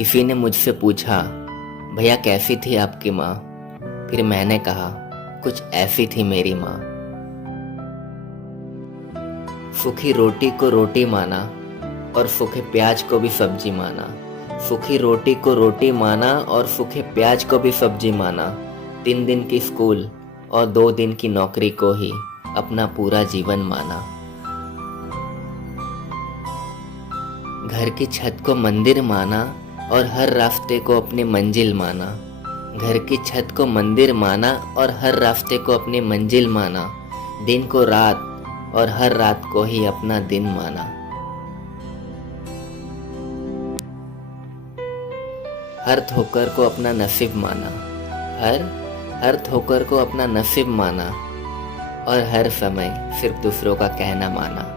किसी ने मुझसे पूछा, भैया कैसी थी आपकी माँ? फिर मैंने कहा, कुछ ऐसी थी मेरी माँ। सूखी रोटी को रोटी माना और सूखे प्याज को भी सब्जी माना। सूखी रोटी को रोटी माना और सूखे प्याज को भी सब्जी माना। 3 दिन की स्कूल और 2 दिन की नौकरी को ही अपना पूरा जीवन माना। घर की छत को मंदिर माना और हर रास्ते को अपनी मंजिल माना। घर की छत को मंदिर माना और हर रास्ते को अपनी मंजिल माना। दिन को रात और हर रात को ही अपना दिन माना। हर ठोकर को अपना नसीब माना। हर ठोकर को अपना नसीब माना और हर समय सिर्फ दूसरों का कहना माना।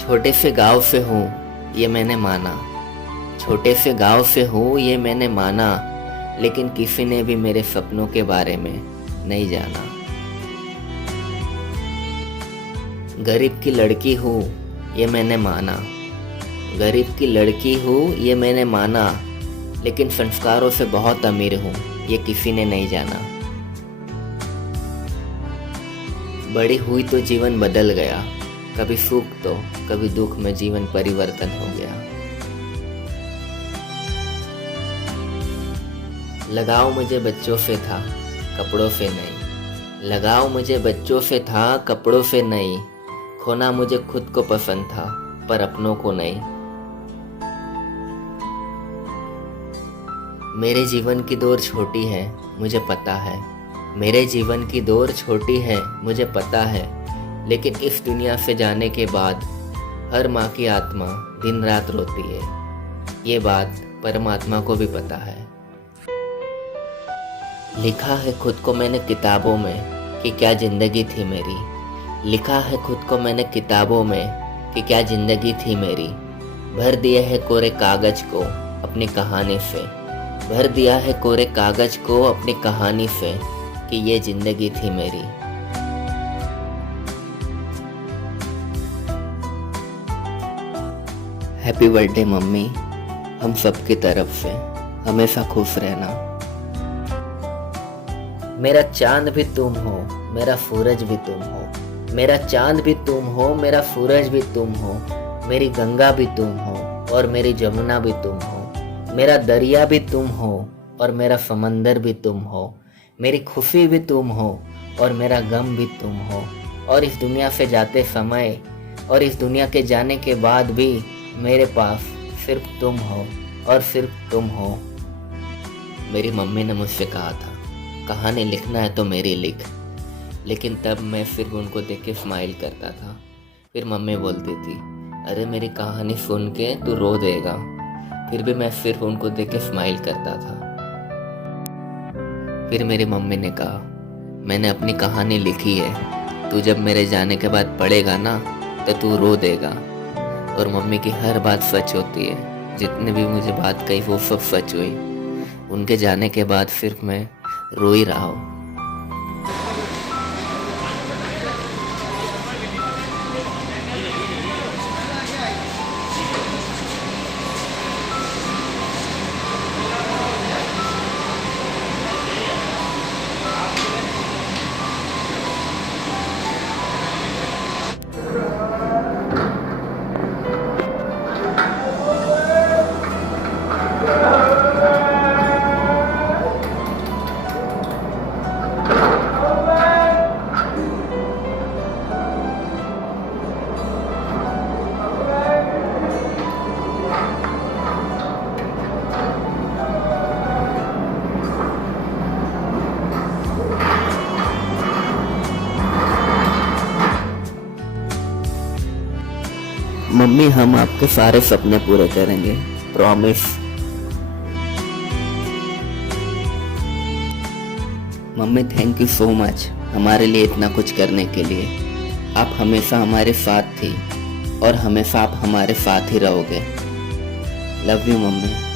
छोटे से गांव से हूँ ये मैंने माना। छोटे से गांव से हूँ ये मैंने माना, लेकिन किसी ने भी मेरे सपनों के बारे में नहीं जाना। गरीब की लड़की हूँ ये मैंने माना। गरीब की लड़की हूँ ये मैंने माना, लेकिन संस्कारों से बहुत अमीर हूँ ये किसी ने नहीं जाना। बड़ी हुई तो जीवन बदल गया, कभी सुख तो कभी दुख में जीवन परिवर्तन हो गया। लगाव मुझे बच्चों से था, कपड़ों से नहीं। लगाव मुझे बच्चों से था, कपड़ों से नहीं। खोना मुझे खुद को पसंद था, पर अपनों को नहीं। मेरे जीवन की दौर छोटी है, मुझे पता है। मेरे जीवन की दौर छोटी है, मुझे पता है। लेकिन इस दुनिया से जाने के बाद हर माँ की आत्मा दिन रात रोती है। ये बात परमात्मा को भी पता है। लिखा है खुद को मैंने किताबों में कि क्या जिंदगी थी मेरी। लिखा है खुद को मैंने किताबों में कि क्या जिंदगी थी मेरी। भर दिया है कोरे कागज को अपनी कहानी से। भर दिया है कोरे कागज को अपनी कहानी से कि ये जिंदगी थी मेरी। हैप्पी बर्थडे मम्मी, हम सबकी तरफ से हमेशा खुश रहना। मेरा चांद भी तुम हो, मेरा सूरज भी तुम हो। मेरा चांद भी तुम हो, मेरा सूरज भी तुम हो। मेरी गंगा भी तुम हो और मेरी जमुना भी तुम हो। मेरा दरिया भी तुम हो और मेरा समंदर भी तुम हो। मेरी खुशी भी तुम हो और मेरा गम भी तुम हो। और इस दुनिया से जाते समय और इस दुनिया के जाने के बाद भी मेरे पास सिर्फ तुम हो और सिर्फ तुम हो। मेरी मम्मी ने मुझसे कहा था, कहानी लिखना है तो मेरी लिख। लेकिन तब मैं सिर्फ उनको देख के स्माइल करता था। फिर मम्मी बोलती थी, अरे मेरी कहानी सुन के तू रो देगा। फिर भी मैं सिर्फ उनको देख के स्माइल करता था। फिर मेरी मम्मी ने कहा, मैंने अपनी कहानी लिखी है, तू जब मेरे जाने के बाद पढ़ेगा ना तो तू रो देगा। और मम्मी की हर बात सच होती है। जितने भी मुझे बात कही वो सब सच हुई। उनके जाने के बाद सिर्फ मैं रो ही रहा हूँ। मम्मी, हम आपके सारे सपने पूरे करेंगे, promise. Mummy, thank you so much हमारे लिए इतना कुछ करने के लिए। आप हमेशा हमारे साथ थी और हमेशा आप हमारे साथ ही रहोगे। Love you mummy.